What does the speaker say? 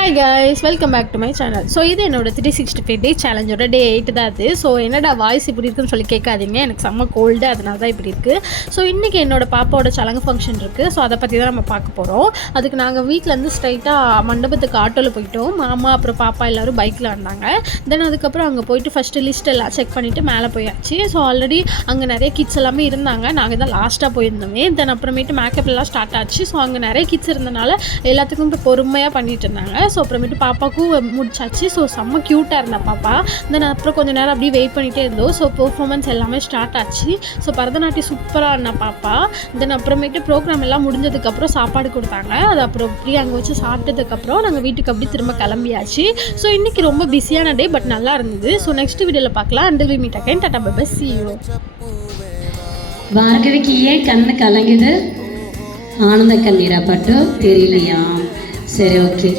Hi guys, welcome back to my channel. So இது என்னோட 365 டே சேலஞ்சோட டே 8 தான் அது. ஸோ என்னடா வாய்ஸ் இப்படி இருக்குன்னு சொல்லி கேட்காதீங்க, எனக்கு செம்ம கோல்டு, அதனால தான் இப்படி இருக்குது. ஸோ இன்றைக்கி என்னோட பாப்பாவோட சலங்கு ஃபங்க்ஷன் இருக்குது. ஸோ அதை பற்றி தான் நம்ம பார்க்க போகிறோம். அதுக்கு நாங்கள் வீட்டிலேருந்து ஸ்ட்ரைட்டாக மண்டபத்துக்கு ஆட்டோவில் போயிட்டோம். மாமா அப்புறம் பாப்பா எல்லோரும் பைக்கில் வந்தாங்க. தென் அதுக்கப்புறம் அங்கே போயிட்டு ஃபஸ்ட்டு லிஸ்ட் எல்லாம் செக் பண்ணிவிட்டு மேலே போயாச்சு. ஸோ ஆல்ரெடி அங்கே நிறைய கிட்ஸ் எல்லாமே இருந்தாங்க. நாங்கள் தான் லாஸ்ட்டாக போயிருந்தோமே. தென் அப்புறமேட்டு மேக்கப் எல்லாம் ஸ்டார்ட் ஆச்சு. ஸோ அங்கே நிறைய கிட்ஸ் இருந்தனால எல்லாத்துக்கும் இப்போ பொறுமையாக பண்ணிட்டு இருந்தாங்க. ஸோ அப்புறமேட்டு பாப்பாவுக்கும் முடிச்சாச்சு. ஸோ செம்ம க்யூட்டாக இருந்தா பாப்பா. தென் அப்புறம் கொஞ்சம் நேரம் அப்படியே வெயிட் பண்ணிகிட்டே இருந்தோம். ஸோ பெர்ஃபார்மன்ஸ் எல்லாமே ஸ்டார்ட் ஆச்சு. ஸோ பரதநாட்டியம் சூப்பராக இருந்தா பாப்பா. தென் அப்புறமேட்டு ப்ரோக்ராம் எல்லாம் முடிஞ்சதுக்கப்புறம் சாப்பாடு கொடுத்தாங்க. அது அப்புறம் அப்படியே அங்கே வச்சு சாப்பிட்டதுக்கப்புறம் நாங்கள் வீட்டுக்கு அப்படியே திரும்ப கிளம்பியாச்சு. ஸோ இன்றைக்கி ரொம்ப பிஸியான டே, பட் நல்லா இருந்தது. ஸோ நெக்ஸ்ட் வீடியோவில் பார்க்கலாம். Until we meet again. Tata bye bye, see you. பார்கவிக்கு ஏன் கண்ணு கலங்குது? ஆனந்த கண்ணீரா பட்டு தெரியலையா? சரி, ஓகே.